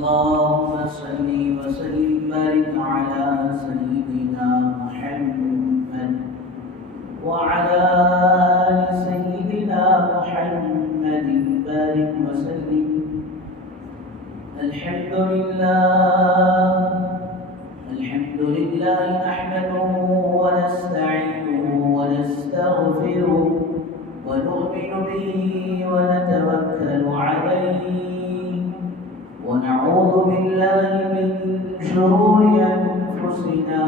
اللهم صل وسلم وبارك على سيدنا محمد وعلى آل سيدنا محمد بارك وسلم. الحمد لله نحمده ونستعينه ونستغفره ونؤمن به ونتوكل عليه ونعوذ بالله من شرور أنفسنا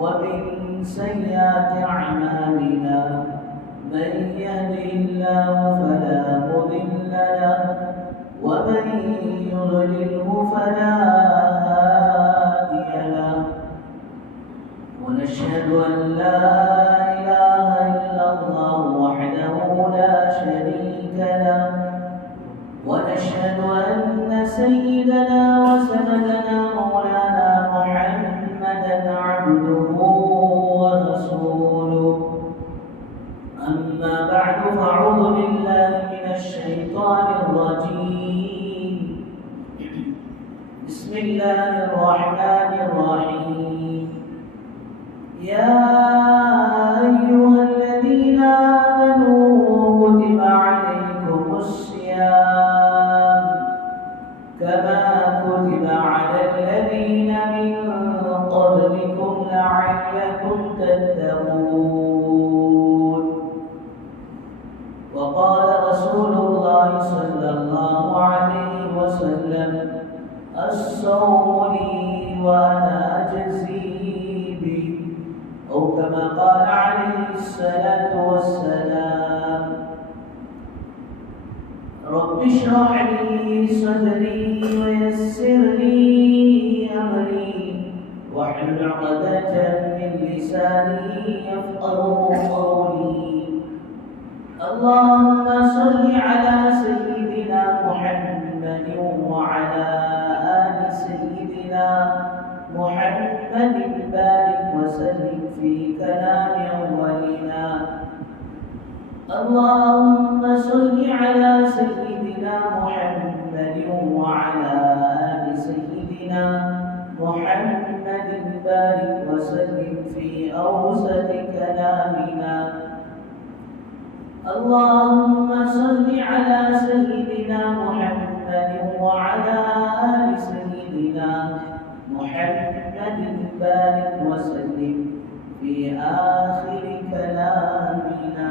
ومن سيئات أعمالنا. من يهده الله فلا مضل له ومن يضلله فلا هادي له. ونشهد أن لا إله إلا الله وحده لا شريك له. ونشهد أن سيدنا وسندنا مولانا محمدا عبده ورسوله. أما بعد فأعوذ بالله من الشيطان الرجيم. بسم الله الرحمن الرحيم. يا أيها الذين آمنوا كتب عليكم الصيام كما كتب على الذين من قبلكم لعلكم تتقون. وقال رسول الله صلى الله عليه وسلم: الصوم لي وأنا أجزي به، أو كما قال عليه الصلاة والسلام. رب اشرح لي صدري ويسر لي أمري واحلل عقدة من لساني يفقهوا قولي. اللهم صل على سيدنا محمد وعلى آل سيدنا محمد بارك وسلم في كلام أولنا. اللهم صل على سيدنا محمد وعلى آل سيدنا محمد بارك وسلم في أوسط كلامنا. اللهم صل على سيدنا محمد وعلى آل سيدنا محمد بارك وسلم في آخر كلامنا.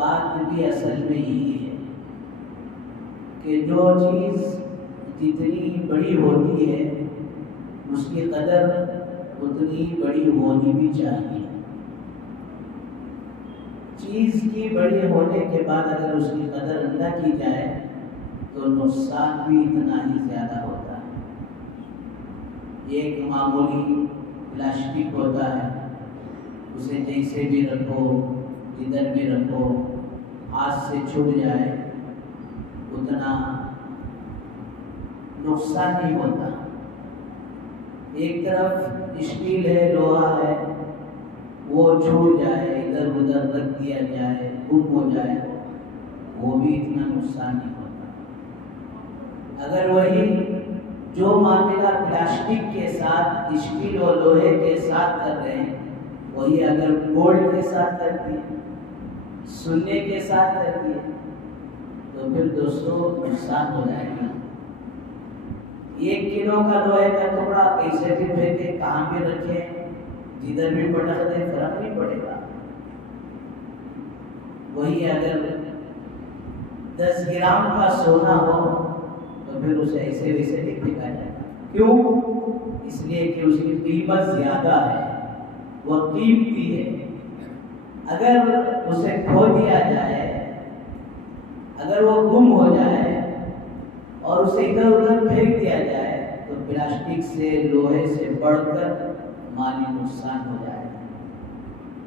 بات بھی اصل میں یہی ہے کہ جو چیز جتنی بڑی ہوتی ہے اس کی قدر اتنی بڑی ہونی بھی چاہیے. چیز کی بڑی ہونے کے بعد اگر اس کی قدر نہ کی جائے تو نقصان بھی اتنا ہی زیادہ ہوتا ہے. ایک معمولی پلاسٹک ہوتا ہے، اسے جیسے بھی رکھو جدھر بھی رکھو ہاتھ سے چھوٹ جائے اتنا نقصان نہیں ہوتا. ایک طرف اسٹیل ہے، لوہا ہے، وہ چھوٹ جائے ادھر ادھر رکھ دیا جائے گم ہو جائے وہ بھی اتنا نقصان نہیں ہوتا. اگر وہی جو معاملہ پلاسٹک کے ساتھ اسٹیل اور لوہے کے ساتھ کر رہے ہیں وہی اگر گولڈ کے ساتھ کرتی ہے، سونے کے ساتھ کرتی ہے تو پھر دوستوں نقصان ہو جائے گا. 1 کلو کا لوہے کا ٹکڑا کیسے بھی پھینکے کہاں بھی رکھے جدھر بھی پٹک دے فرق نہیں پڑے گا. وہی اگر 10 گرام کا سونا ہو تو پھر اسے ایسے ویسے نہیں پھینکا جائے گا. کیوں؟ اس لیے کہ اس کی قیمت زیادہ ہے، وہ قیمتی ہے. اگر اسے کھو دیا جائے، اگر وہ گم ہو جائے اور اسے ادھر ادھر پھینک دیا جائے تو پلاسٹک سے لوہے سے بڑھ کر مالی نقصان ہو جائے گا.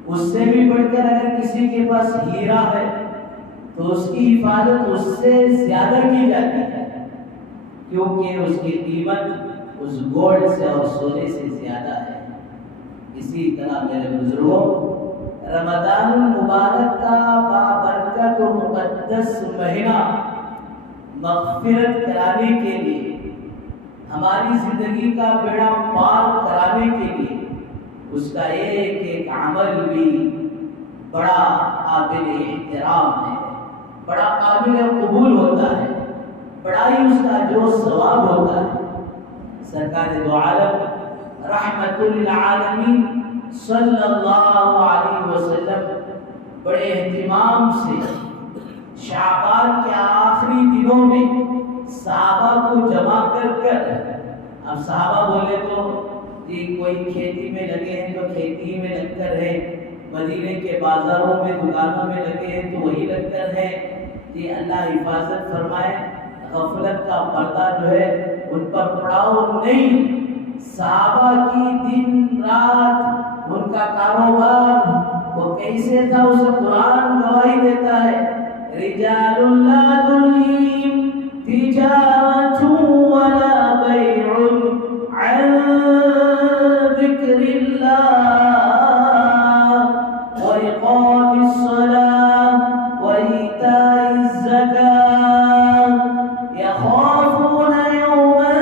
اس سے بھی بڑھ کر اگر کسی کے پاس ہیرا ہے تو اس کی حفاظت اس سے زیادہ کی جاتی ہے کیونکہ اس کی قیمت اس گولڈ سے اور سونے سے زیادہ ہے. اسی طرح میرے بزرگوں، رمضان المبارک کا بابرکت و مقدس مہینہ مغفرت کرانے کے لیے، ہماری زندگی کا بیڑا پار کرانے کے لیے اس کا ایک ایک عمل بھی بڑا قابل احترام ہے، بڑا قابل قبول ہوتا ہے، بڑا ہی اس کا جو ثواب ہوتا ہے. سرکار دو عالم رحمت للعالمین صلی اللہ علیہ وسلم بڑے اہتمام سے شعبان کے آخری دنوں میں صحابہ کو جمع کر اب صحابہ بولے تو جی کوئی کھیتی میں لگے ہیں تو کھیتی میں لگ کر ہے، مدینے کے بازاروں میں دکانوں میں لگے ہیں تو وہی لگ کر ہے. جی اللہ حفاظت فرمائے، غفلت کا پردہ جو ہے ان پر پڑاؤ نہیں. صحابہ کی دن رات ان کا کاروبار وہ کیسے تھا اسے قرآن گواہی دیتا ہے. رجال لا تلہیہم تجارۃ ولا بیع عن ذکر اللہ وإقام الصلاة وإیتاء الزکاة یخافون یوما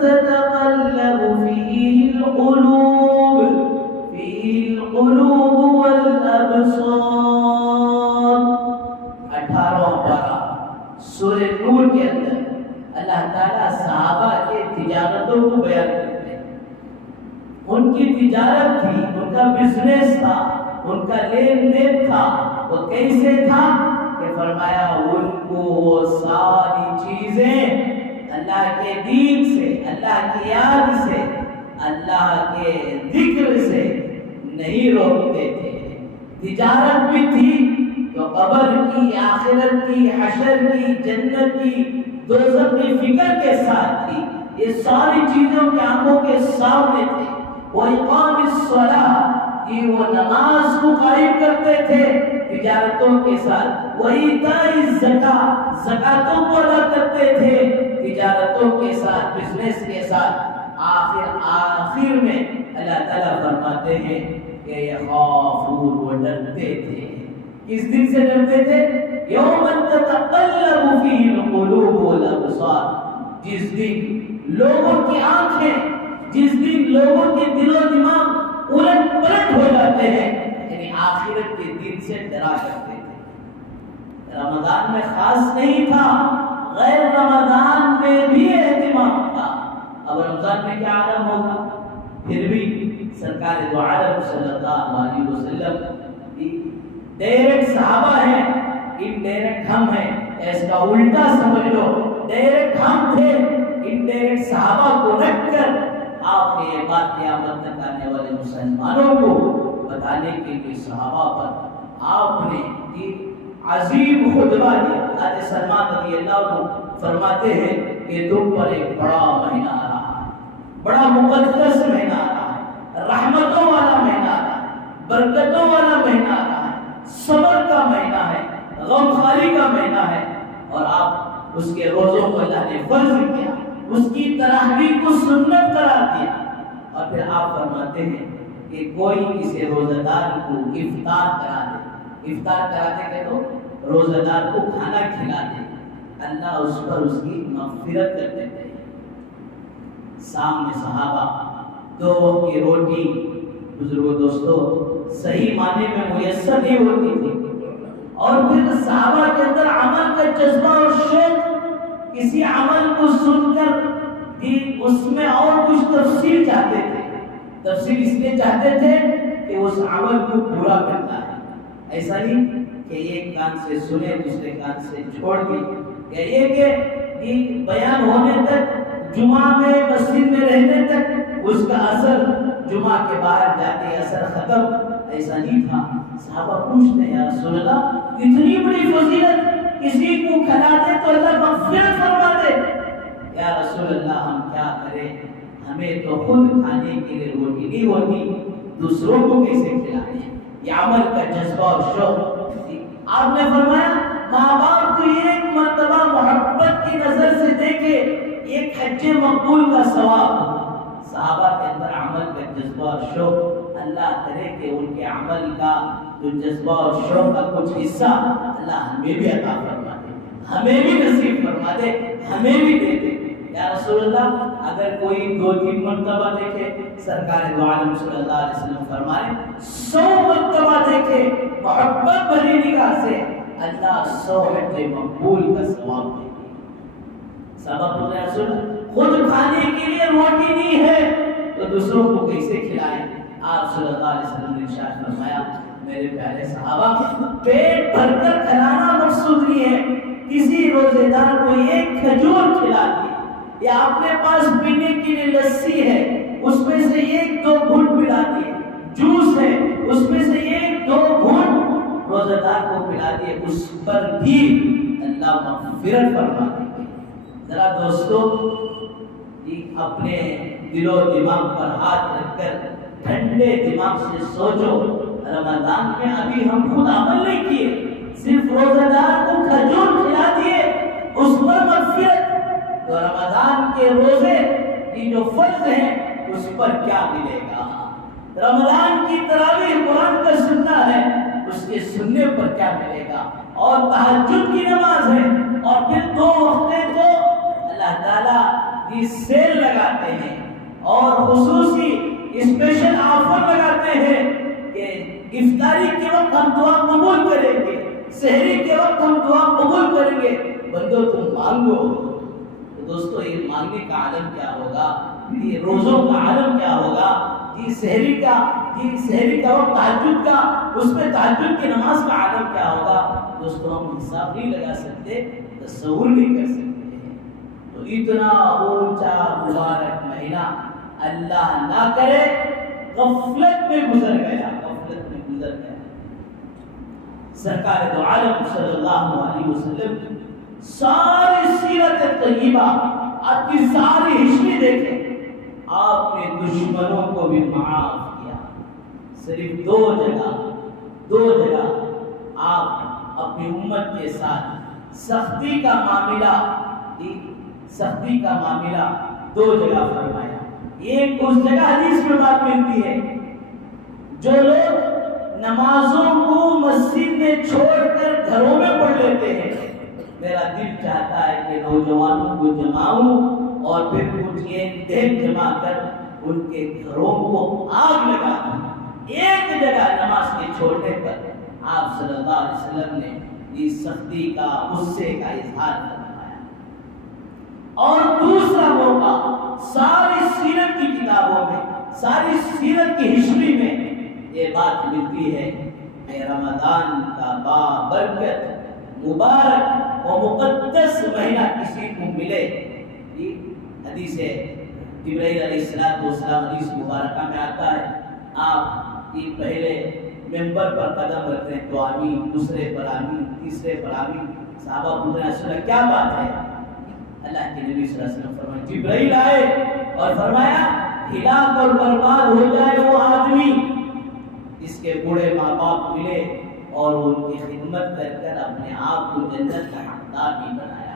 تتقلب فیہ القلوب والابصار. 18واں پارہ سورہ نور کے اندر اللہ تعالیٰ صحابہ کے تجارتوں کو بیان کرتے ہیں. ان کی تجارت تھی، ان کا بزنس تھا، ان کا لین دین تھا. وہ کیسے تھا کہ فرمایا ان کو وہ ساری چیزیں اللہ کے دین سے، اللہ کی یاد سے، اللہ کے ذکر سے نہیں روکتے تھے. تجارت بھی تھی تو قبر کی، آخرت کی، حشر کی، جنت کی، دوزخ کی فکر کے ساتھ تھی. یہ ساری چیزوں کے آنکھوں کے سامنے تھے. وہ اقام الصلاۃ کی وہ نماز کو قائم کرتے تھے تجارتوں کے ساتھ. وہ ایتاء الزکاۃ زکاتوں کو ادا کرتے تھے تجارتوں کے ساتھ، بزنس کے ساتھ. آخر میں اللہ تعالیٰ فرماتے ہیں کہ یخافون وہ ڈرتے تھے. کس دن سے ڈرتے تھے؟ یوم تتقلب فیہ القلوب والابصار. جس دن لوگوں کی آنکھیں، جس دن لوگوں کے دل و دماغ الٹ پلٹ ہو جاتے ہیں، یعنی آخرت کے دن سے ڈرا کرتے تھے. رمضان میں خاص نہیں تھا، غیر رمضان میں بھی اہتمام تھا. اب رمضان میں کیا عالم ہوگا؟ پھر بھی سرکار دو عالم صلی اللہ علیہ وسلم ڈائریکٹ صحابہ ہیں انڈائریکٹ ہم ہیں، اس کا الٹا سمجھ لو، ڈائریکٹ ہم تھے، انڈائریکٹ صحابہ کو رکھ کر آپ نے یہ بات قیامت تک آنے والے مسلمانوں کو بتانے کے لیے صحابہ پر آپ نے عظیم خطبہ دیا۔ حضرت سلمان رضی اللہ عنہ فرماتے ہیں کہ تم پر ایک بڑا مہینہ آ رہا ہے، بڑا مقدس مہینہ آ رہا ہے، رحمتوں والا مہینہ آ رہا ہے، برکتوں والا مہینہ آ رہا ہے، صبر کا مہینہ ہے، غمخواری کا مہینہ ہے، اور آپ اس کے روزوں کو اللہ نے فرض کیا، اس کی تراویح کو سنت قرار دیا، اور پھر آپ فرماتے ہیں کہ کوئی کسی روزہ دار کو افطار کرا دے، افطار کرا دے کہ تو روزہ دار کو کھانا کھلا دے، اللہ اس پر اس کی مغفرت کر دیتے ہیں۔ سامنے صحابہ دو وقت کی روٹی بزرگوں دوستوں صحیح معنی میں میسر نہیں ہوتی تھی، اور پھر صحابہ کے اندر عمل کا جذبہ اور شوق، کسی عمل کو سن کر بھی اس میں اور کچھ تفصیل چاہتے تھے، تفصیل اس لیے چاہتے تھے کہ اس عمل کو پورا کرنا ہے، ایسا نہیں کہ ایک کان سے سنے دوسرے کان سے چھوڑ دی، یا یہ کہ بیان ہونے تک، جمعہ میں مسجد میں رہنے تک اس کا اثر، جمعہ کے باہر جاتے اثر ختم، ایسا نہیں تھا۔ صحابہ پوچھتے ہیں یا رسول اللہ اتنی بڑی فضیلت کسی کو کھلا دے تو اللہ مغفرت فرما دے، یا رسول اللہ ہم کیا کریں، ہمیں تو خود کھانے کے لیے روٹی نہیں ہوتی، دوسروں کو کیسے کھلائیں؟ یہ عمل کا جذبہ اور شوق۔ آپ نے فرمایا ماں باپ کو ایک مرتبہ محبت کی نظر سے دیکھے، ایک حج مقبول کا ثواب۔ صحابہ کے اندر عمل کا جذبہ اور شوق، اللہ کرے کہ ان کے عمل کا جو جذبہ اور شوق کا کچھ حصہ اللہ ہمیں بھی عطا فرما دے، ہمیں بھی نصیب فرما دے، ہمیں بھی دے دے۔ یا رسول اللہ اگر کوئی 2-3 مرتبہ دیکھے، سرکار دو عالم صلی اللہ علیہ وسلم فرمائے 100 مرتبہ دیکھے محبت بھری نگاہ سے، اللہ 100 حج مقبول کا ثواب دے گا۔ سبب رسول خود کھانے کے لیے روٹی نہیں ہے تو دوسروں کو کیسے کھلائیں؟ آپ صلی اللہ علیہ وسلم نے ارشاد فرمایا میرے پیارے صحابہ، پیٹ بھر کر کھلانا مقصود نہیں ہے، کسی روزے دار کو ایک کھجور کھلا دی، یا اپنے پاس پینے کے لیے لسی ہے اس میں سے 1-2 گھونٹ پلا دیے، جوس ہے اس میں سے 1-2 گھونٹ روزہ دار کو پلا دیے، اس پر بھی اللہ مغفرت فرما دے گا۔ ذرا دوستو اپنے دل و دماغ پر ہاتھ رکھ کر ٹھنڈے دماغ سے سوچو، رمضان میں ابھی ہم خود عمل نہیں کیے، صرف روزہ دار کو کھجور کھلا دیے، اس پر مغفرت، تو رمضان کے روزے کی جو فرض ہیں اس پر کیا ملے گا؟ رمضان کی تراویح قرآن کا سننا ہے، اس کے سننے پر کیا ملے گا؟ اور تہجد کی نماز ہے، اور پھر 2 وقتیں تو اللہ تعالیٰ کی سیل لگاتے ہیں اور خصوصی اسپیشل آفر لگاتے ہیں کہ افطاری کے وقت ہم دعا قبول کریں گے، سحری کے وقت ہم دعا قبول کریں گے، بندو تم مانگو۔ تو دوستو یہ مانگنے کا عالم کیا ہوگا، یہ روزوں کا عالم کیا ہوگا، یہ سحری کا وقت تہجد کا، اس میں تہجد کی نماز کا عالم کیا ہوگا؟ دوستو ہم حساب نہیں لگا سکتے، تصور نہیں کر سکتے۔ تو اتنا اونچا مبارک مہینہ اللہ نہ کرے غفلت میں گزر گیا، غفلت میں گزر گیا۔ سرکار دو عالم صلی اللہ علیہ وسلم ساری سیرت طیبہ، آپ کی ساری ہسٹری دیکھیں، آپ نے دشمنوں کو بھی معاف کیا، صرف 2 جگہ آپ اپنی امت کے ساتھ سختی کا معاملہ 2 جگہ فرمایا۔ ایک اس جگہ حدیث میں بات ملتی ہے، جو لوگ نمازوں کو مسجد میں چھوڑ کر گھروں میں پڑھ لیتے ہیں، میرا دل چاہتا ہے کہ نوجوانوں کو جماؤں اور پھر کچھ دین جما کر ان کے گھروں کو آگ لگا دوں۔ ایک جگہ نماز کے چھوڑنے پر آپ صلی اللہ علیہ وسلم نے اس سختی کا، غصے کا اظہار فرمایا۔ اور دوسرا موقع ساری سیرت کی کتابوں میں، ساری سیرت کی ہسٹری میں یہ بات ملتی ہے کہ رمضان کا بابرکت مبارک و مقدس مہینہ کسی کو ملے، حدیث جبرائیل علیہ السلام حدیث مبارکہ میں آتا ہے، آپ یہ پہلے ممبر پر قدم رکھتے ہیں تو آمین، دوسرے پر آمین، تیسرے پر آمین۔ صحابہ پوچھتے ہیں رسول اللہ کیا بات ہے؟ اللہ کے نبی صلی اللہ علیہ وسلم فرمایا جبرائیل آئے اور فرمایا ہلاک اور برباد ہو جائے وہ آدمی جس کے بوڑھے ماں باپ ملے اور ان کی خدمت کر کر اپنے آپ کو جنت کا حقدار بھی بنایا۔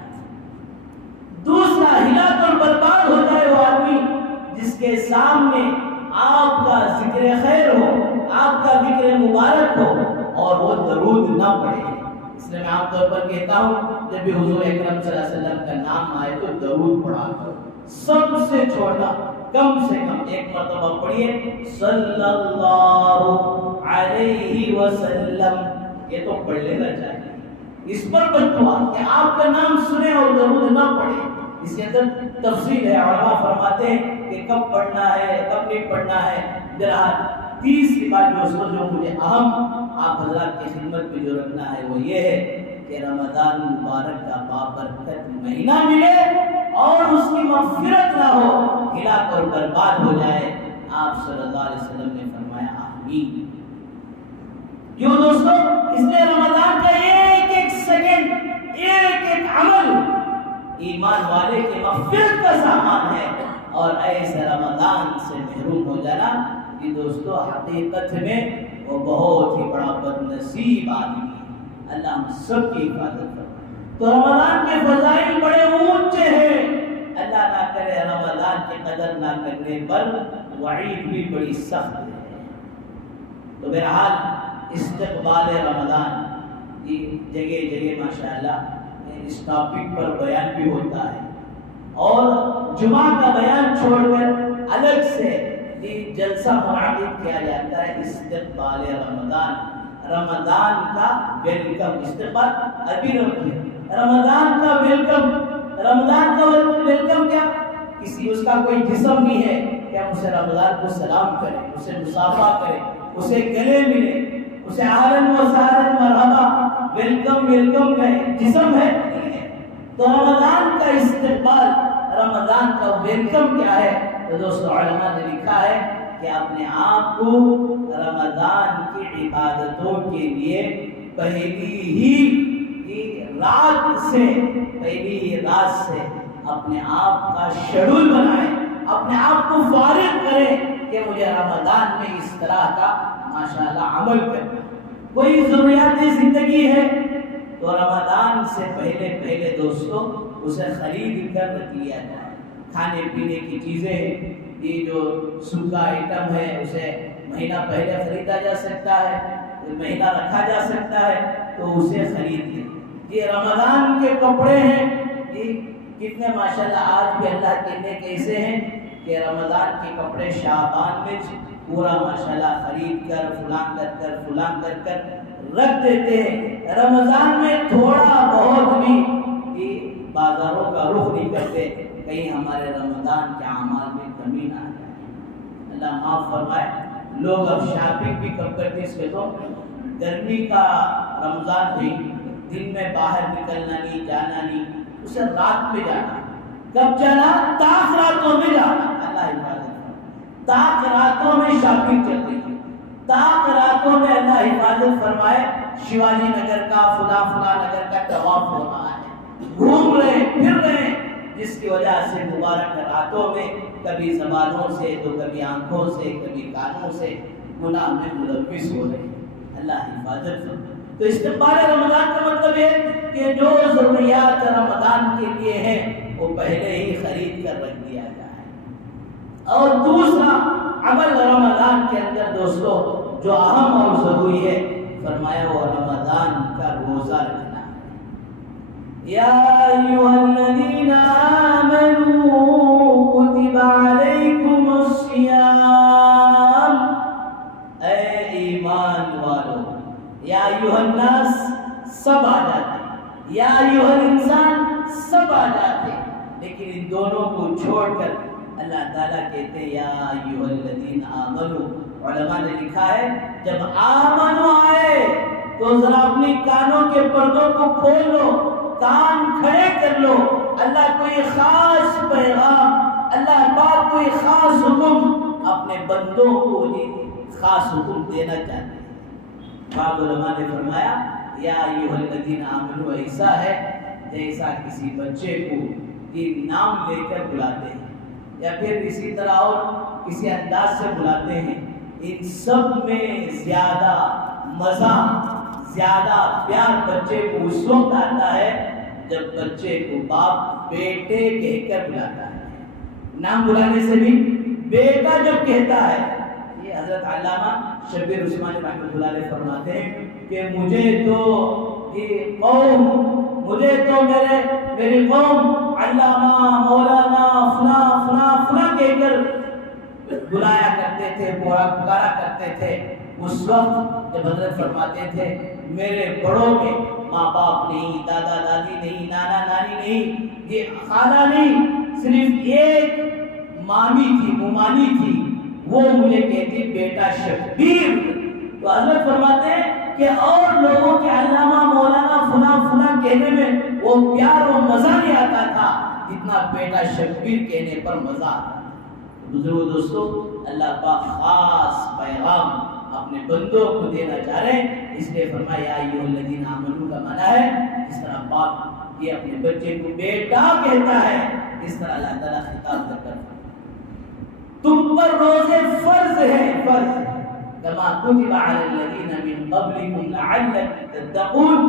دوسرا ہلاک اور برباد ہو جائے وہ آدمی جس کے سامنے آپ کا ذکر خیر ہو، آپ کا ذکر مبارک ہو اور وہ درود نہ پڑھے۔ اس لیے میں عام طور پر کہتا ہوں جب بھی حضور اکرم صلی اللہ علیہ وسلم کا نام آئے تو درود پڑھا کرو، سب سے چھوٹا کم سے کم ایک مرتبہ پڑھیے صلی اللہ علیہ وسلم، یہ تو پڑھ لینا چاہیے۔ اس پر بتوا کہ آپ کا نام سنے اور درود نہ پڑھے، اس کے اندر تفصیل ہے، علماء فرماتے ہیں کہ کب پڑھنا ہے کب نہیں پڑھنا ہے۔ بہرحال تیسری بات جو مجھے اہم آپ حضرات کی خدمت میں جو رکھنا ہے وہ یہ ہے کہ رمضان مبارک کا بابرکت مہینہ ملے اور اس کی مغفرت نہ ہو، ہلاک اور برباد ہو جائے۔ آپ صلی اللہ علیہ وسلم نے فرمایا آمین۔ کیوں دوستو؟ اس لیے رمضان کا ایک ایک سیکنڈ، ایک ایک عمل ایمان والے کی مغفرت کا سامان ہے، اور ایسے رمضان سے محروم ہو جانا کہ دوستو حقیقت میں وہ بہت ہی بڑا بدنصیب آدمی ہے۔ اللہ ہم سب کی حفاظت فرمائے۔ تو رمضان کے فضائل بڑے اونچے ہیں، اللہ نہ کرے رمضان کی قدر نہ کرنے پر وعید بھی بڑی سخت ہے۔ تو بہرحال استقبال رمضان یہ جگہ جگہ ماشاءاللہ اس ٹاپک پر بیان بھی ہوتا ہے، اور جمعہ کا بیان چھوڑ کر الگ سے یہ جلسہ منعقد کیا جاتا ہے استقبال رمضان، رمضان کا ویلکم۔ استقبال ابھی رمضان کا ویلکم، رمضان کا ویلکم کیا؟ کسی اس کا کوئی جسم نہیں ہے کہ ہم اسے رمضان کو سلام کریں، اسے مصافحہ کریں، اسے گلے ملیں، اسے اہلاً و سہلاً مرحبا ویلکم ویلکم کہیں، جسم ہے؟ تو رمضان کا استقبال، رمضان کا ویلکم کیا ہے؟ تو دوستو علماء نے لکھا ہے کہ اپنے آپ کو رمضان کی عبادتوں کے لیے پہلی ہی رات سے اپنے آپ کا شیڈول بنائیں، اپنے آپ کو فارغ کریں کہ مجھے رمضان میں اس طرح کا ماشاءاللہ عمل کرنا۔ کوئی ضروریات زندگی ہے تو رمضان سے پہلے دوستو اسے خرید کر رکھ لیا جائے۔ کھانے پینے کی چیزیں، یہ جو سوکھا آئٹم ہے اسے مہینہ پہلے خریدا جا سکتا ہے، مہینہ رکھا جا سکتا ہے تو اسے خرید لیں۔ یہ رمضان کے کپڑے ہیں، یہ کتنے ماشاءاللہ آج بھی اللہ کے نیک ایسے ہیں کہ رمضان کے کپڑے شعبان میں پورا ماشاءاللہ خرید کر فلان کر رکھ دیتے ہیں۔ رمضان میں تھوڑا بہت بھی بازاروں کا رخ نہیں کرتے، کہیں ہمارے رمضان کے اعمال میں کمی نہ آ جائے۔ اللہ معاف فرمائے، لوگ اب شاپنگ بھی کب کرتے اس کے تو گرمی کا رمضان بھی دن میں باہر نکلنا نہیں، جانا نہیں، اسے رات میں جانا۔ کب جانا؟ تاک راتوں میں جانا۔ اللہ حفاظت، تاک راتوں میں شاپنگ چل رہی ہے، تاک راتوں میں اللہ حفاظت فرمائے شیواجی نگر کا فلاں نگر کا طواف ہو رہا ہے، گھوم رہے پھر رہے، جس کی وجہ سے مبارک راتوں میں کبھی زبانوں سے تو کبھی آنکھوں سے کبھی کانوں سے گناہ میں ملوث ہو رہے ہیں۔ اللہ حفاظت فرمائے۔ تو استقبال رمضان کا مطلب ہے کہ جو ضروریات رمضان کے لیے ہیں وہ پہلے ہی خرید کر رکھ دیا جائے۔ اور دوسرا عمل رمضان کے اندر دوستو جو اہم اور ضروری ہے، فرمایا وہ رمضان کا روزہ رکھنا ہے۔ یا ایھا الذین آمنوا کتب علیکم الصیام، اے ایمان والو، یا ایھا الناس سب آ جاتے، یا ایھا الانسان سب آ جاتے، لیکن ان دونوں کو چھوڑ کر اللہ تعالیٰ کہتے ہیں یا ایھا الذین آمنوا۔ علماء نے لکھا ہے جب آمنو آئے تو ذرا اپنی کانوں کے پردوں کو کھول لو، کان کھڑے کر لو. اللہ کوئی خاص پیغام، اللہ پاک کوئی خاص حکم اپنے بندوں کو خاص حکم دینا چاہتے ہیں. بعض علماء نے فرمایا یا ایھا الذین آمنوا ایسا ہے جیسا کسی بچے کو یہ نام لے کر بلاتے ہیں یا پھر اسی طرح اور کسی انداز سے بلاتے ہیں. ان سب میں زیادہ مزہ، زیادہ پیار بچے کو اس وقت آتا ہے جب بچے کو باپ بیٹے کہہ کر بلاتا ہے. نام بلانے سے بھی بیٹا جب کہتا ہے. یہ حضرت علامہ شبیر عثمانی رحمۃ اللہ علیہ فرماتے ہیں کہ مجھے تو میری قوم علامہ مولانا فلاں فلاں فلاں کہہ کر بلایا کرتے تھے، پکارا کرتے تھے. اس وقت جب حضرت فرماتے تھے میرے بڑوں میں ماں باپ نہیں، دادا دادی نہیں، نانا نانی نہیں، یہ خالہ نہیں، صرف ایک مامی تھی، ممانی تھی، وہ مجھے کہتی بیٹا شبیر. تو حضرت فرماتے ہیں کہ اور لوگوں کے علامہ مولانا فلاں فلاں کہنے میں وہ پیار و مزہ نہیں آتا تھا جتنا بیٹا شبیر کہنے پر مزہ آتا. بزرگوں دوستو، اللہ پاک خاص پیغام اپنے بندوں کو دینا چاہ رہے ہیں، اس لیے فرمایا یا ایھا الذین آمنوا کا معنی ہے اس طرح باپ یہ اپنے بچے کو بیٹا کہتا ہے، اس طرح اللہ تعالیٰ خطاب کرتا ہے. تم پر روزے فرض ہے، فرض کما کتب علی الذین من قبلکم لعلکم تتقون.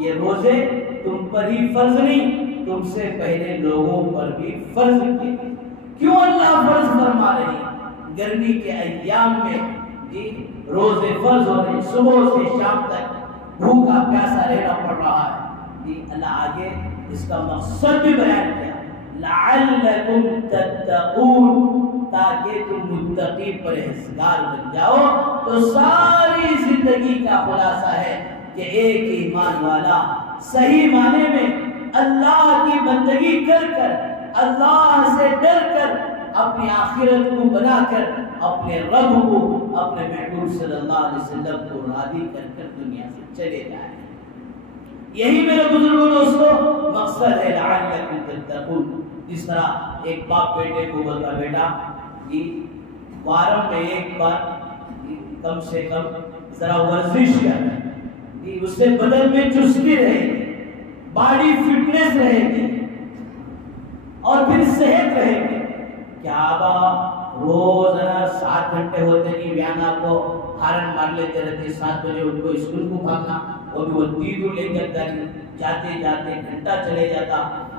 یہ روزے تم پر ہی فرض نہیں، تم سے پہلے لوگوں پر بھی فرض کیے. کیوں اللہ فرض فرما رہے ہیں؟ گرمی کے ایام میں روزے فرض ہو رہے ہیں، صبح سے شام تک بھوکا پیاسا رہنا پڑ رہا ہے. اللہ آگے اس کا مقصد بھی بیان کیا، لعلکم تتقون، تاکہ تم متقی پرہیزگار بن جاؤ. تو ساری زندگی کا خلاصہ ہے کہ ایک ایمان والا صحیح معنی میں اللہ کی بندگی کر کر، اللہ سے ڈر کر، اپنی آخرت کو بنا کر، اپنے رب کو، اپنے محبوب صلی اللہ علیہ وسلم کو راضی کر کر دنیا سے چلے جائے. یہی میرے بزرگوں دوستو مقصد ہے لعلکم تتقون. جس طرح ایک باپ بیٹے کو بولتا بیٹا وارم میں ایک بار کم سے کم ذرا ورزش کر، اس سے بدن میں چستی رہے گی، باڈی فٹنس رہے گی اور پھر صحت رہے گی. کیا با روز 7 گھنٹے ہوتے نہیں، بیان آپ کو ہارن مار لیتے رہتے، 7 بجے ان کو اسکول کو بھاگنا، اور وہ تیر لے کر جاتے جاتے گھنٹہ چلے جاتا،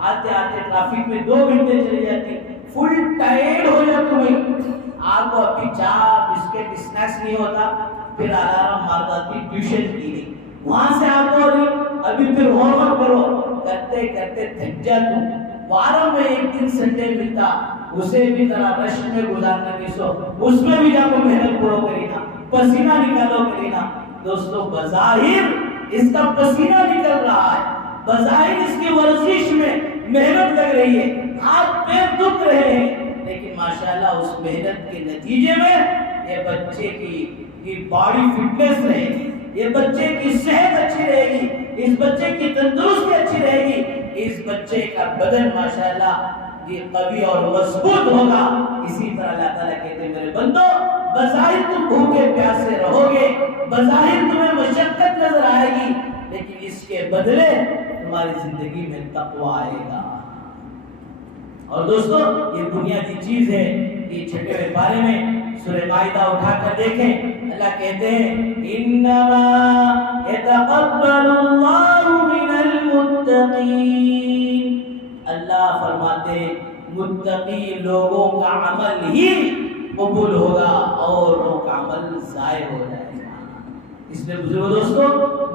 آتے آتے ٹریفک میں 2 گھنٹے چلے جاتی، فل ٹائرڈ ہو جاتے ہوئے. آپ کو ابھی چائے بسکٹ اسنیکس نہیں ہوتا، پھر الارم مار جاتی ٹیوشن کی نہیں، وہاں سے آپ کو ابھی پھر ہوم ورک کرو، کرتے کرتے تھک جاتے. وارم میں ایک دن سنڈے ملتا، اسے بھی ذرا رش میں گزارنے کی سو، اس میں بھی جا کو محنت کرو کرینا، پسینہ نکالو کرینا. دوستو بظاہر اس کا پسینہ نکل رہا ہے، بظاہر اس کی ورزش میں محنت لگ رہی ہے، ہاتھ پیر دکھ رہے ہیں، لیکن ماشاءاللہ اس محنت کے نتیجے میں یہ بچے کی باڈی فٹنس رہے گی، یہ بچے کی صحت اچھی رہے گی، اس بچے کی تندرستی اچھی رہے گی، اس بچے کا بدن ماشاءاللہ یہ قوی اور مضبوط ہوگا. اسی طرح اللہ تعالیٰ کہتے ہیں میرے بندو بظاہر تم بھوکے پیاسے رہو گے، بظاہر تمہیں مشقت نظر آئے گی، لیکن اس کے بدلے تمہاری زندگی میں تقویٰ آئے گا. اور دوستو یہ بنیادی چیز ہے. یہ 6ویں پارے میں سورہ مائدہ اٹھا کر دیکھیں، اللہ کہتے ہیں انما يتقبل اللہ من المتقین. اللہ فرماتے متقی لوگوں کا عمل ہی قبول ہوگا اور ان کا عمل ضائع ہو جائے گا. اس لیے بزرگوں دوستو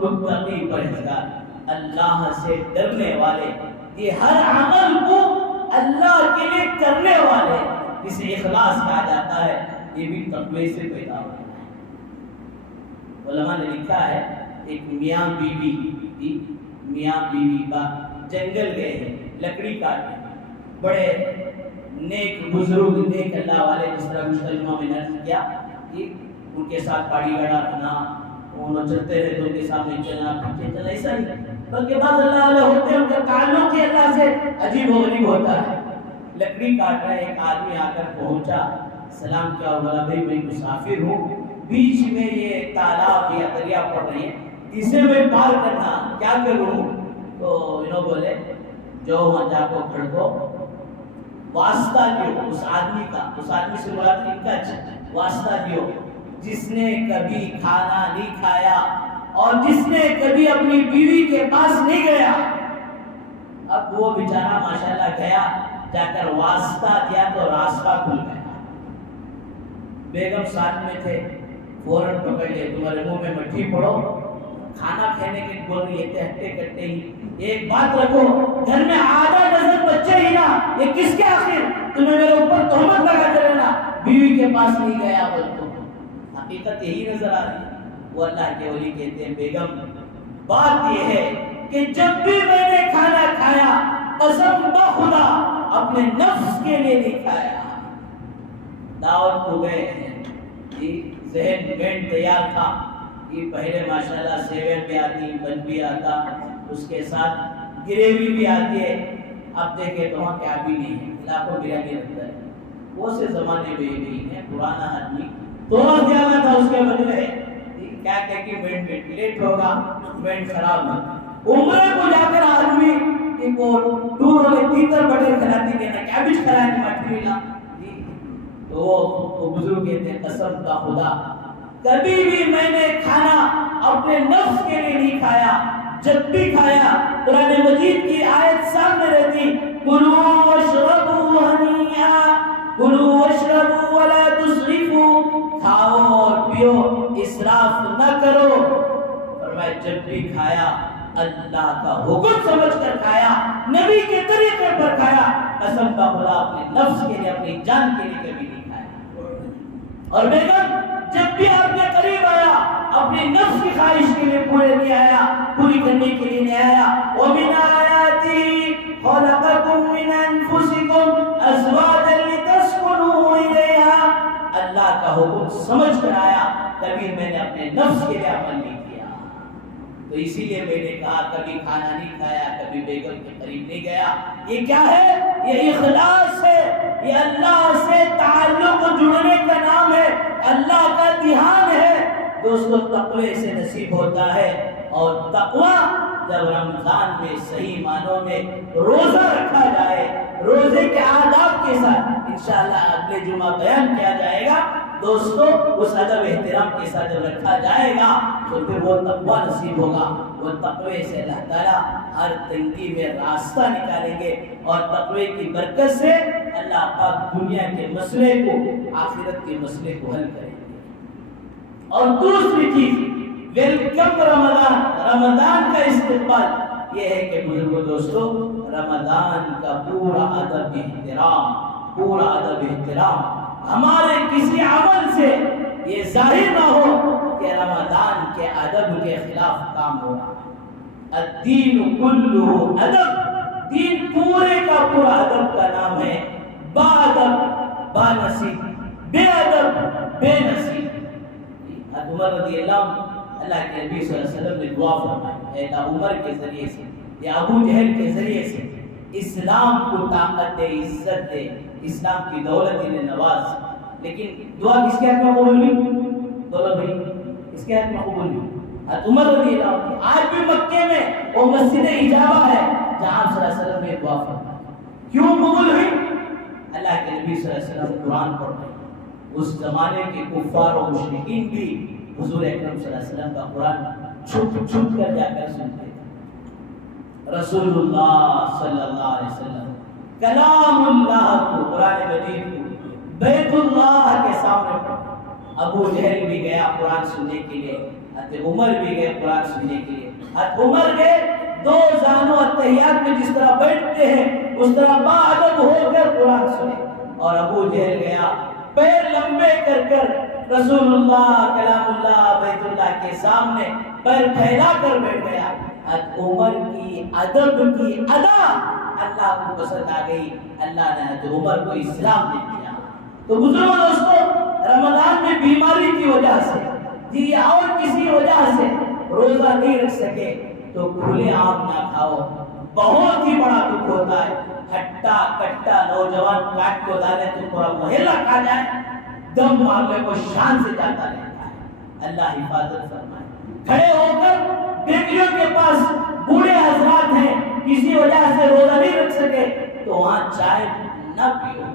متقی پرہیزگار اللہ سے ڈرنے والے، یہ ہر عمل کو اللہ کے لیے کرنے والے، جسے اخلاص کہا جاتا ہے، یہ بھی تقوی سے پیدا ہوتا ہے. علماء نے لکھا ہے ایک میاں بیوی کا جنگل گئے ہیں لکڑی کاٹنے، بڑے نیک بزرگ نیک اللہ والے، جس طرح مشترمہ میں نرس کیا، ان کے ساتھ باڑی گاڑا رکھنا، وہ چلتے رہتے ان کے سامنے چلنا پیچھے چلنا، ایسا نہیں، بلکہ بعض اللہ والے ہوتے ہیں ان کا تعلق ہی اللہ سے عجیب و غریب ہوتا ہے۔ لکڑی کاٹ رہا ہے، ایک آدمی آ کر پہنچا، سلام کیا، بولا بھائی میں مسافر ہوں، بیچ میں یہ تالاب یا دریا پڑ رہی ہے، اسے میں پار کرنا، کیا کروں؟ تو انہوں بولے جو وہاں جا کو کھڑکو، واسطہ دیو اس آدمی کا، اس آدمی سے بولا ان کا واسطہ دیو جس نے کبھی کھانا نہیں کھایا اور جس نے کبھی اپنی بیوی کے پاس نہیں گیا۔ اب وہ بیچارہ ماشاءاللہ گیا، جا کر واسطہ دیا تو راستہ کھل گیا۔ بیگم ساتھ میں تھے، فوراً پکڑ لے، تمہارے منہ میں مٹھی پڑو، کھانا کھانے کے بول رہی ہے، ہٹے کٹے ہی ایک بات رکھو، گھر میں آدھا ڈزن بچے ہی نا، یہ کس کے آخر تمہیں میرے اوپر تہمت لگا چلے نا، بیوی کے پاس نہیں گیا بول تو۔ حقیقت یہی نظر آ رہی ہے۔ وہ اللہ کے ولی کہتے ہیں بیگم بات یہ ہے کہ جب بھی میں نے کھانا کھایا قسم بخدا اپنے نفس کے لیے نہیں کھایا۔ دعوت کو گئے ہیں، ذہن بینڈ تیار تھا، یہ پہلے ماشاءاللہ سیویل بھی آتی، بن بھی آتا، اس کے ساتھ گریوی بھی آتی ہے۔ اب دیکھیں تو وہاں کیا بھی نہیں ہے، علاقوں بریانی رکھتا ہے، وہ سے زمانے میں نہیں ہے، پرانا آدمی تھوڑا زیادہ تھا، اس کے بدلے کیا کہہ کہ مینٹ لیٹ ہوگا، مینٹ خراب ہے۔ عمرے کو جا کر آدمی کو دور والے تیتر بڑے کھلاتی کہنا کیبج کھلاتی مٹھی ملا، تو وہ بزرگ کہتے ہیں قسم کا خدا کبھی بھی میں نے کھانا اپنے نفس کے لیے نہیں کھایا، جب بھی کھایا قرآن مجید کی آیت سامنے رہتی، کلوا واشربوا ہنیئا، کلوا واشربوا ولا تسرفوا، کھاؤ اور پیو اسراف نہ کرو۔ فرمایا جب بھی کھایا اللہ کا حکم سمجھ کر کھایا، نبی کے طریقے پر کھایا، قسم کا خدا اپنے نفس کے لیے اپنی جان کے لیے کبھی نہیں کھایا۔ اور بیگم جب بھی آپ کے قریب آیا اپنی نفس کی خواہش کے لیے پورے نہیں آیا، پوری کرنے کے لیے نہیں آیا۔ وَمِنْ آيَاتِهِ خَلَقَكُم مِّنْ أَنفُسِكُمْ أَزْوَاجًا لِتَسْكُنُوا إِلَيْهَا، اللہ کا حکم سمجھ کر آیا، کبھی میں نے اپنے نفس کے لیے عمل نہیں کیا۔ تو اسی لیے میں نے کہا کبھی کھانا نہیں کھایا، کبھی بیگم کے قریب نہیں گیا۔ یہ کیا ہے؟ یہ اخلاص ہے، یہ اللہ سے تعلق جڑنے کا نام ہے، اللہ کا دھیان ہے۔ دوستو تقوی سے نصیب ہوتا ہے، اور تقوی جب رمضان میں صحیح معنوں میں روزہ رکھا جائے، روزے کے آداب کے ساتھ انشاءاللہ اگلے جمعہ بیان کیا جائے گا۔ دوستو اس ادب احترام کے ساتھ جب رکھا جائے گا تو پھر وہ تقوی نصیب ہوگا، وہ تقوی سے اللہ تعالیٰ ہر تنگی میں راستہ نکالیں گے، اور تقوی کی برکت سے اللہ پاک دنیا کے مسئلے کو، آخرت کے مسئلے کو حل کریں گے۔ اور دوسری چیز ویلکم رمضان، رمضان کا استقبال یہ ہے کہ بزرگو دوستو رمضان کا پورا ادب احترام، پورا ادب احترام ہمارے کسی عمل سے یہ ظاہر نہ ہو کہ رمضان کے ادب کے خلاف کام ہو رہا ہے۔ الدین کلہ ادب، دین پورے کا پورا ادب کا نام ہے، با ادب با نصیب، بے ادب بے نصیب۔ عمر رضی اللہ کے نبی صلی اللہ علیہ وسلم نے دعا فرمائی، اے اللہ عمر کے ذریعے سے یا ابو جہل کے ذریعے سے اسلام کو طاقت دے، عزت دے، اسلام کی دولت انہیں نواز۔ لیکن دعا کس کے حق میں قبول ہوئی؟ بولو بھائی، اس کے حق میں قبول ہوئی؟ عمر رضی اللہ عنہ آج بھی مکے میں وہ مسجد اجابہ ہے جہاں صلی اللہ علیہ وسلم نے دعا فرمائی۔ کیوں قبول ہوئی؟ اللہ کے نبی صلی اللہ علیہ وسلم قرآن پڑھ رہے، اس زمانے کے کفار و مشرکین بھی حضور اکرم صلی اللہ علیہ وسلم کا قرآن چھپ چھپ کر جا کر سنتے تھے۔ رسول اللہ صلی اللہ علیہ وسلم کلام اللہ کو، قرآن مجید کو بیت اللہ کے سامنے پڑھا۔ ابو جہل بھی گیا قرآن سننے کے لیے، حضرت عمر بھی گئے قرآن سننے کے لیے۔ حضرت عمر گئے، دو زانو اتحیات میں جس طرح بیٹھتے ہیں اس طرح با ادب ہو کر قرآن سنے، اور ابو جہل گیا پیر لمبے کر کر رسول اللہ کلام اللہ بیت اللہ کے سامنے پیر پھیلا کر بیٹھ گیا۔ حضرت عمر کی ادب کی ادا اللہ کو پسند آ گئی، اللہ نے حضرت عمر کو اسلام دے دیا۔ تو بزرگوں دوستو رمضان میں بیماری کی وجہ سے، جی اور کسی وجہ سے روزہ نہیں رکھ سکے تو کھلے عام نہ کھاؤ، بہت ہی بڑا دکھ ہوتا ہے، ہٹا کٹا نوجوان کاٹ کو ڈالے تو پورا محلہ کھا جائے، دم مارنے کو شان سے جاتا رہتا ہے۔ اللہ حفاظت فرمائے۔ کھڑے ہو کر بیٹیوں کے پاس بوڑھے حضرات ہیں، کسی وجہ سے روزہ نہیں رکھ سکے تو وہاں چائے نہ پیو،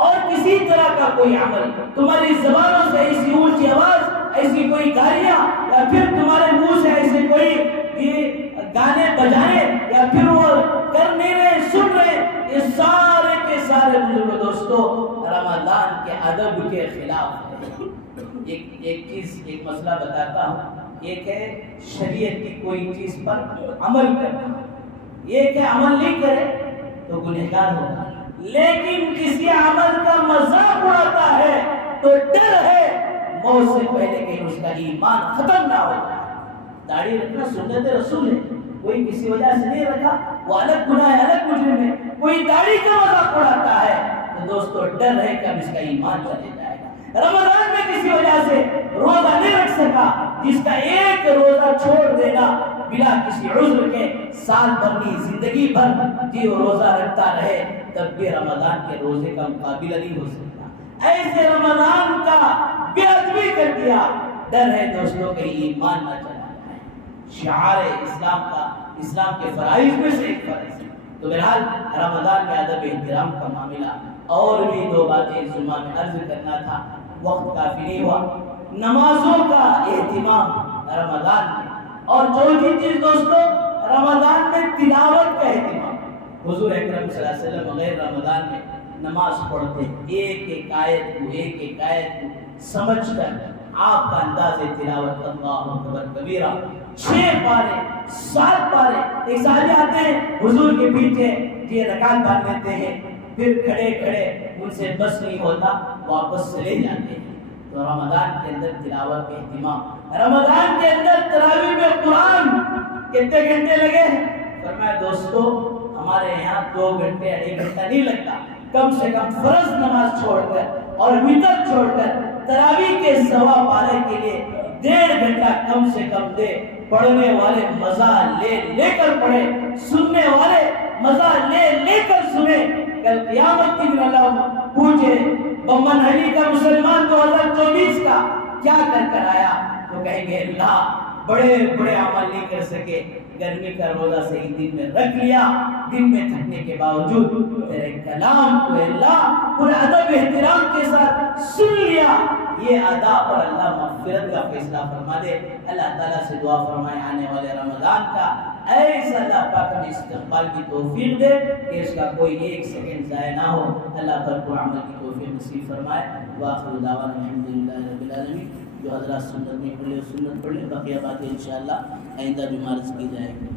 اور کسی طرح کا کوئی عمل تمہاری زبانوں سے ایسی اونچی آواز، ایسی کوئی گالیاں، یا پھر تمہارے منہ سے ایسے کوئی گانے بجانے، یا پھر وہ کر نہیں رہے سن رہے، یہ سارے کے سارے بزرگ دوستو رمضان کے ادب کے خلاف ہے۔ ایک مسئلہ بتاتا ہوں، ایک ہے شریعت کی کوئی چیز پر عمل کرنا، یہ کہ عمل نہیں کرے تو گنہگار ہوگا، لیکن کسی عمل کا مذاق اڑاتا ہے تو ڈر ہے موت سے پہلے کہ اس کا ایمان ختم نہ ہو جائے۔ داڑھی رکھنا سنت رسول ہے، کوئی کسی وجہ سے نہیں رکھا وہ الگ گناہ ہے، الگ مجرم ہے۔ کوئی داڑھی کا مذاق اڑاتا ہے تو دوستو ڈر ہے کہ اب اس کا ایمان چلے جائے گا۔ رمضان میں کسی وجہ سے روزہ نہیں رکھ سکا، جس کا ایک روزہ چھوڑ دینا بلا کسی عذر کے سال بھر کی زندگی بھر جی وہ روزہ رکھتا رہے، تب بھی رمضان کے روزے کا مقابلہ نہیں ہو سکتا۔ ایسے رمضان کا بے ادبی کر دیا، ڈر ہے دوستوں کہ ایمان نہ چلا جائے۔ شعار اسلام کا، اسلام کے فرائض میں سے ایک فرض ہے۔ تو بہرحال رمضان میں ادب احترام کا معاملہ، اور بھی دو باتیں اس جمعہ میں عرض کرنا تھا، وقت کافی نہیں ہوا۔ نمازوں کا اہتمام رمضان میں، اور چوتھی چیز دوستو رمضان میں تلاوت کا اہتمام۔ حضور اکرم صلی اللہ علیہ وسلم غیر رمضان میں نماز پڑھتے، ایک ایک آیت کو سمجھ کر آپ کا انداز تلاوت اللہ اکبر کبیرہ، 6 پارے 7 پارے۔ ایک صحابی آتے ہیں حضور کے پیچھے یہ رکعت باندھ لیتے ہیں، پھر کھڑے کھڑے ان سے بس نہیں ہوتا واپس چلے جاتے ہیں۔ تو رمضان کے اندر تلاوت کا اہتمام، رمضان کے اندر تراویح میں قرآن کتنے گھنٹے لگے؟ فرمایا دوستو ہمارے یہاں 2 گھنٹے 1.5 گھنٹہ نہیں لگتا، کم سے کم فرض نماز چھوڑ کر اور وتر چھوڑ کر تراویح کے 1.25 پارے کے لیے 1.5 گھنٹہ کم سے کم دے۔ پڑھنے والے مزہ لے کر پڑھے، سننے والے مزہ لے کر سنے۔ کل قیامت کے دن اللہ پوچھے بمن علی کا مسلمان 2024 کا کیا کر آیا، تو کہیں گے اللہ بڑے عمل نہیں کر سکے، گرمی کا روزہ صحیح دن میں رکھ لیا، دن میں تھکنے کے باوجود تیرے کلام کو اللہ پورے ادب احترام کے ساتھ سن لیا۔ یہ ادا پر اللہ مغفرت کا فیصلہ فرما دے۔ اللہ تعالیٰ سے دعا فرمائے آنے والے رمضان کا ایسا اللہ پاک ہمیں استقبال کی توفیق دے کہ اس کا کوئی 1 سیکنڈ ضائع نہ ہو۔ اللہ پر کو عمل کی توفیق نصیب فرمائے۔ وآخر دعوانا الحمدللہ رب العالمین۔ جو حضرات سنت میں پڑھے سنت پڑھے، بقیہ باتیں انشاءاللہ آئندہ جمعہ عرض کی جائے گی۔